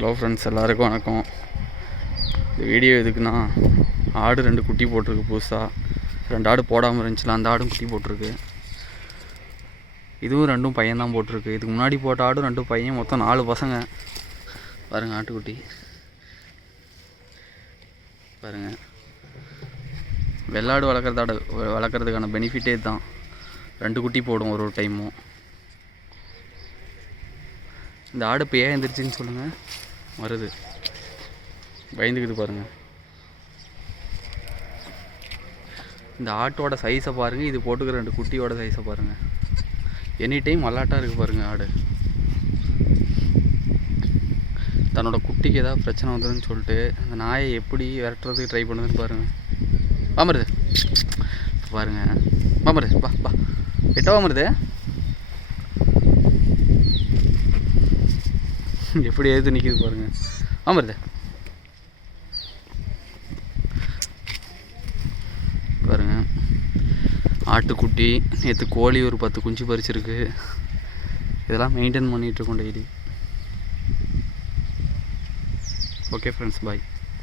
Hello friends எல்லாருக்கும் வணக்கம். இந்த வீடியோ எதுக்குன்னா ஆடு ரெண்டு குட்டி போட்டிருக்கு புதுசாக ரெண்டு ஆடு போடாமல் இருந்துச்சுல அந்த ஆடும் குட்டி போட்டிருக்கு. இதுவும் ரெண்டும் பையன் தான் போட்டிருக்கு. இதுக்கு முன்னாடி போட்ட ஆடும் ரெண்டும் பையன் மொத்தம் நாலு பசங்க. பாருங்க ஆட்டுக்குட்டி. பாருங்க. வெள்ளாடு வளர்க்குறதோட வளர்க்குறதுக்கான பெனிஃபிட்டே தான் ரெண்டு குட்டி போடும் ஒரு ஒரு டைமும் இந்த ஆடு இப்போ ஏன் எழுந்திரிச்சின்னு சொல்லுங்கள் வருது. பயந்துக்குது பாருங்கள் இந்த ஆட்டோட சைஸை பாருங்கள் இது போட்டுக்கிற ரெண்டு குட்டியோட சைஸை பாருங்கள் எனி டைம் மல்லாட்டாக இருக்குது பாருங்கள் ஆடு. தன்னோட குட்டிக்கு ஏதாவது பிரச்சனை வந்துடுன்னு சொல்லிட்டு அந்த நாயை எப்படி விரட்டுறதுக்கு ட்ரை பண்ணுதுன்னு பாருங்கள் வாமருது. பாருங்க. வாமருது. வா வா. எட்ட வாமருது? எப்படி எடுத்து நிற்கிது பாருங்க. ஆமாருது பாருங்க. ஆட்டுக்குட்டி நேற்று கோழி ஒரு பத்து குஞ்சு பறிச்சிருக்கு. இதெல்லாம் மெயின்டைன் பண்ணிகிட்டு இருக்கோம் டெய்லி ஓகே ஃப்ரெண்ட்ஸ் பாய்